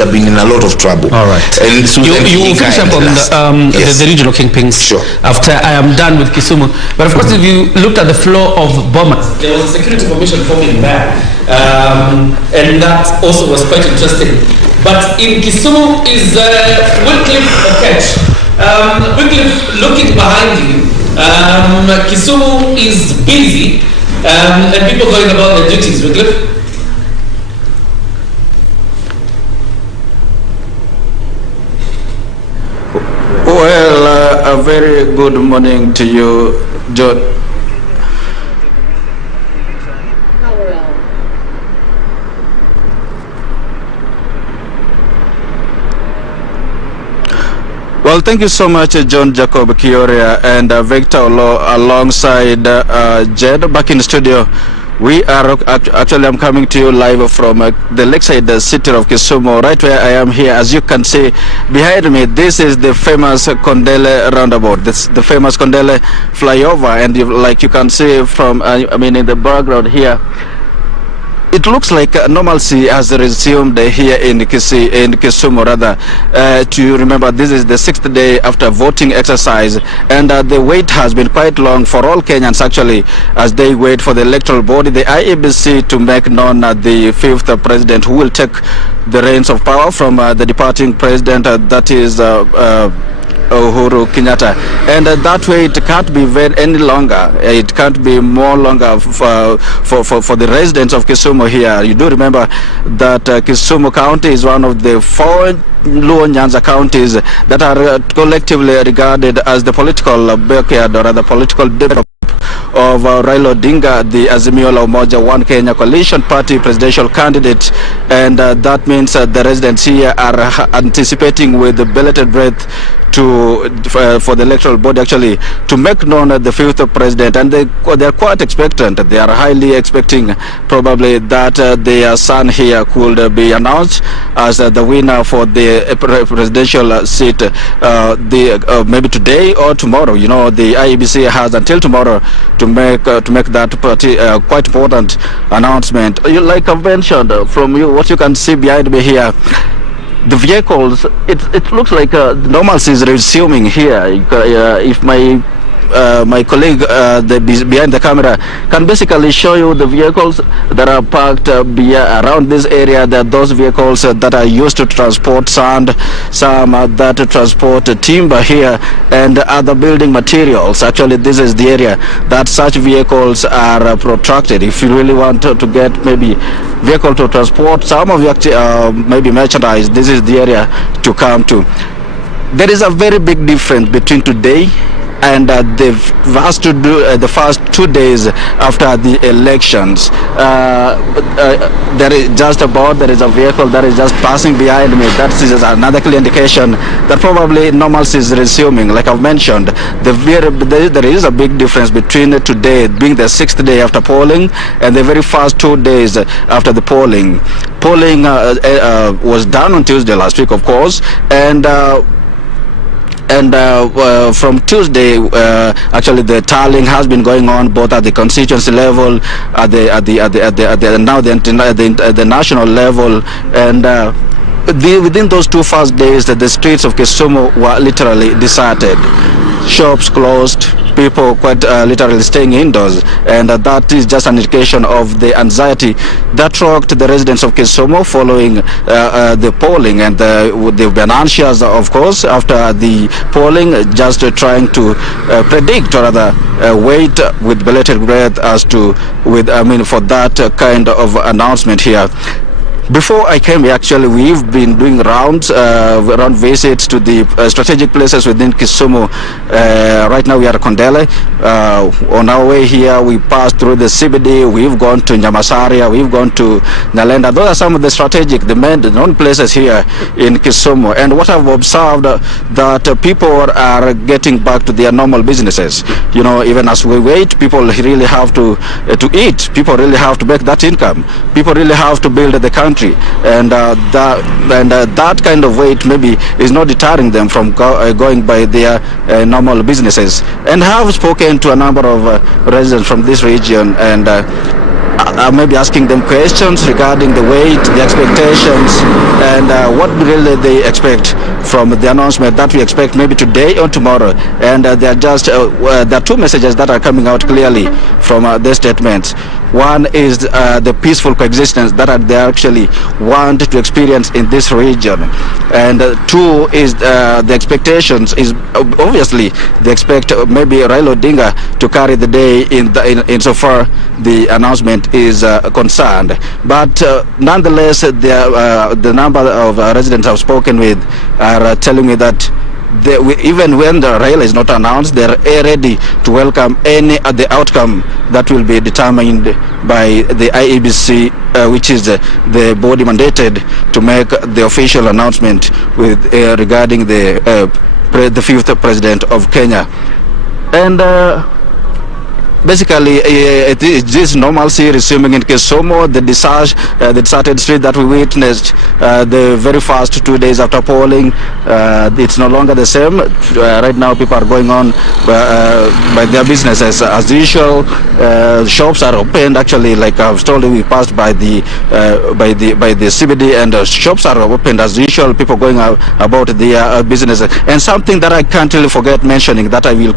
have been in a lot of trouble. All right. And you will finish up on the regional kingpins after I am done with Kisumu. But of course, if you looked at the flow of bombers, there was a security formation forming there. And that also was quite interesting. But in Kisumu is Wycliffe Okech. Wycliffe, looking behind you, Kisumu is busy and people going about their duties. Wycliffe? Well, a very good morning to you, John. Well, thank you so much, John Jacob Kioria and Victor alongside Jed back in the studio. We are actually, I'm coming to you live from the lakeside city of Kisumu, right where I am here. As you can see behind me, this is the famous Kondele roundabout. This the famous Kondele flyover, and like you can see from, in the background here, it looks like normalcy has resumed here in Kisumu, rather. To remember, this is the 6th day after voting exercise, and the wait has been quite long for all Kenyans, actually, as they wait for the electoral body, the IEBC, to make known the 5th president who will take the reins of power from the departing president, that is Uhuru Kenyatta. And that way it can't be any longer. It can't be more longer for the residents of Kisumu here. You do remember that Kisumu County is one of the 4 Luo Nyanza counties that are collectively regarded as the political backyard, or rather political development of Raila Odinga, the Azimio la Umoja One Kenya coalition party presidential candidate, and that means the residents here are anticipating with bated breath for the electoral body actually to make known the 5th president, and they are quite expectant. They are highly expecting probably that their son here could be announced as the winner for the presidential seat, maybe today or tomorrow. You know, the IEBC has until tomorrow to make that quite important announcement. Like I've mentioned, from what you can see behind me here, the vehicles, it looks like normalcy is resuming here. If my colleague behind the camera can basically show you the vehicles that are parked around this area. That those vehicles that are used to transport sand, some that transport timber here, and other building materials. Actually, this is the area that such vehicles are protracted. If you really want to get maybe vehicle to transport some of your maybe merchandise, this is the area to come to. There is a very big difference between today and the first 2 days after the elections. There is a vehicle that is just passing behind me. That is another clear indication that probably normalcy is resuming. Like I've mentioned, there is a big difference between today being the 6th day after polling and the very first 2 days after the polling. Polling was done on Tuesday last week, of course, and from Tuesday, actually the tallying has been going on both at the constituency level, at the national level, and within those 2 first days, the streets of Kisumu were literally deserted. Shops closed, people quite literally staying indoors, and that is just an indication of the anxiety that rocked the residents of Kisumu following the polling, and they've been anxious, of course, after the polling, just trying to predict, or rather wait with bated breath as to for that kind of announcement here. Before I came here, actually, we've been doing round visits to the strategic places within Kisumu. Right now we are at Kondele. On our way here, we passed through the CBD. We've gone to Nyamasaria. We've gone to Nalenda. Those are some of the strategic, the known places here in Kisumu. And what I've observed, that people are getting back to their normal businesses. You know, even as we wait, people really have to eat. People really have to make that income. People really have to build the country. And that kind of weight maybe is not deterring them from going by their normal businesses. And I have spoken to a number of residents from this region, and maybe asking them questions regarding the weight, the expectations, and what really they expect from the announcement that we expect maybe today or tomorrow. And there are two messages that are coming out clearly from their statements. One is the peaceful coexistence that they actually want to experience in this region, and two is the expectations is obviously they expect maybe Raila Odinga to carry the day insofar the announcement is concerned. But nonetheless, the number of residents I've spoken with are telling me that even when the rail is not announced, they're ready to welcome any the outcome that will be determined by the IEBC, which is the body mandated to make the official announcement with regarding the fifth president of Kenya. And basically, it is normalcy resuming in Kisumu. The deserted street that we witnessed the very first 2 days after polling, it's no longer the same. Right now, people are going on by their businesses as usual. Shops are opened. Actually, like I was told, we passed by the CBD, and shops are opened as usual. People going about their businesses. And something that I can't really forget mentioning that I will